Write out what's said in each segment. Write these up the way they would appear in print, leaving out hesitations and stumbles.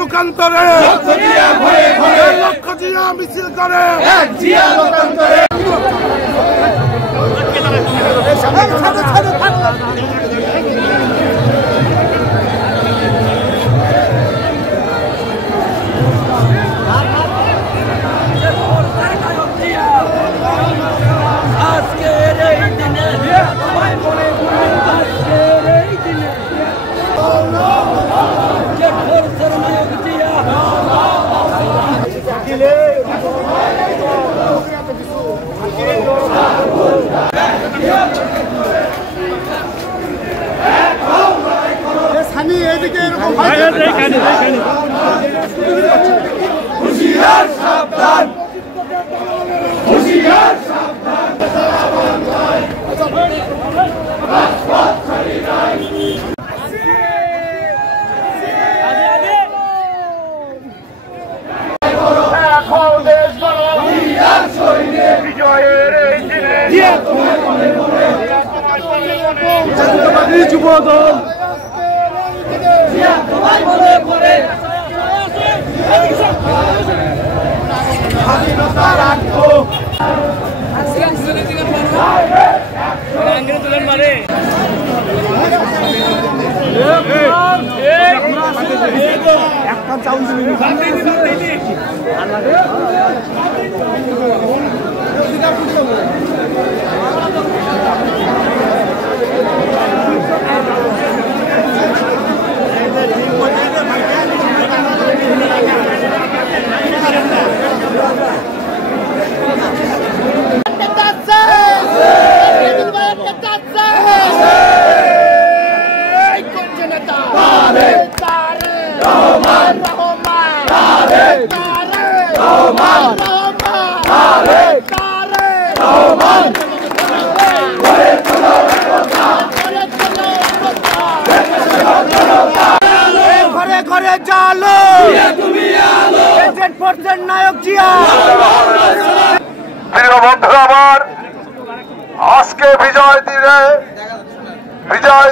লোকান্তরে লক্ষ জিয়া মিছিল করে হুশিয়ার সাবধান হুশিয়ার সাবধান বিজয়ের এই দিনে যুবদল নায়ক জিয়া। প্রিয় বন্ধুরা আমার, আজকে বিজয়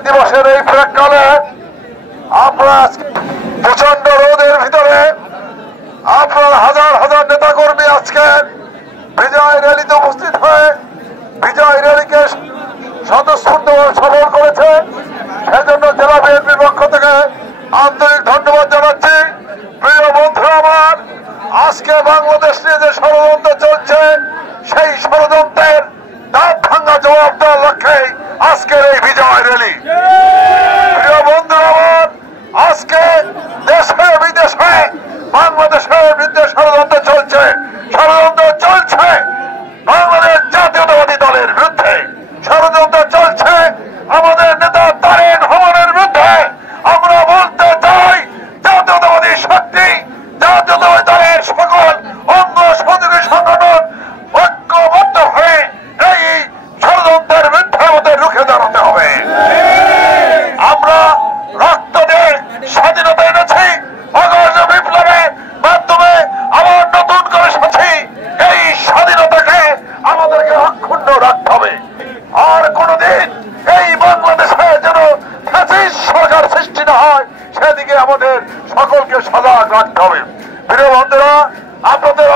দিবসের এই প্রেক্ষালে আমরা প্রচন্ড রোদের ভিতরে আপনার হাজার হাজার নেতা কর্মী আজকে বিজয় র্যালিতে উপস্থিত হয়ে বিজয় র্যালিকে স্বতঃস্ফূর্তভাবে সফল করেছে। সেজন্য জেলা বিএনপির পক্ষ থেকে আন্তরিক ধন্যবাদ জানাচ্ছি। প্রিয় বন্ধুরা আমার, আজকে বাংলাদেশ নিয়ে যে ষড়যন্ত্র চলছে সেই ষড়যন্ত্রের দাঁত ভাঙ্গা জবাব দেওয়ার লক্ষ্যে আজকের এই বিজয় র্যালি। প্রিয় বন্ধুরা আমার, আজকে দেশে বিদেশে বাংলাদেশের বিরুদ্ধে ষড়যন্ত্র চলছে বাংলাদেশ জাতীয়তাবাদী দলের বিরুদ্ধে, ষড়যন্ত্র চলছে আমাদের নেতা তারেক রহমানের বিরুদ্ধে। আমরা বলতে চাই জাতীয়তাবাদী শক্তি, জাতীয়তাবাদী দলের সকল অঙ্গ সহযোগী সংগঠন ঐক্যবদ্ধ হয়ে এই ষড়যন্ত্রের বিরুদ্ধে আমাদের রুখে দাঁড়াতে হবে। আমরা রক্ত দিয়ে স্বাধীনতা এনেছি, অগস্ট বিপ্লবের মাধ্যমে আবার নতুন করে সাথী এই স্বাধীনতাকে আমাদেরকে অক্ষুণ্ণ রাখতে হবে। আর কোনদিন এই বাংলাদেশে যেন ফ্যাসিস্ট সরকার সৃষ্টি না হয় সেদিকে আমাদের সকলকে সজাগ রাখতে হবে। প্রিয় বন্ধুরা, আপনাদের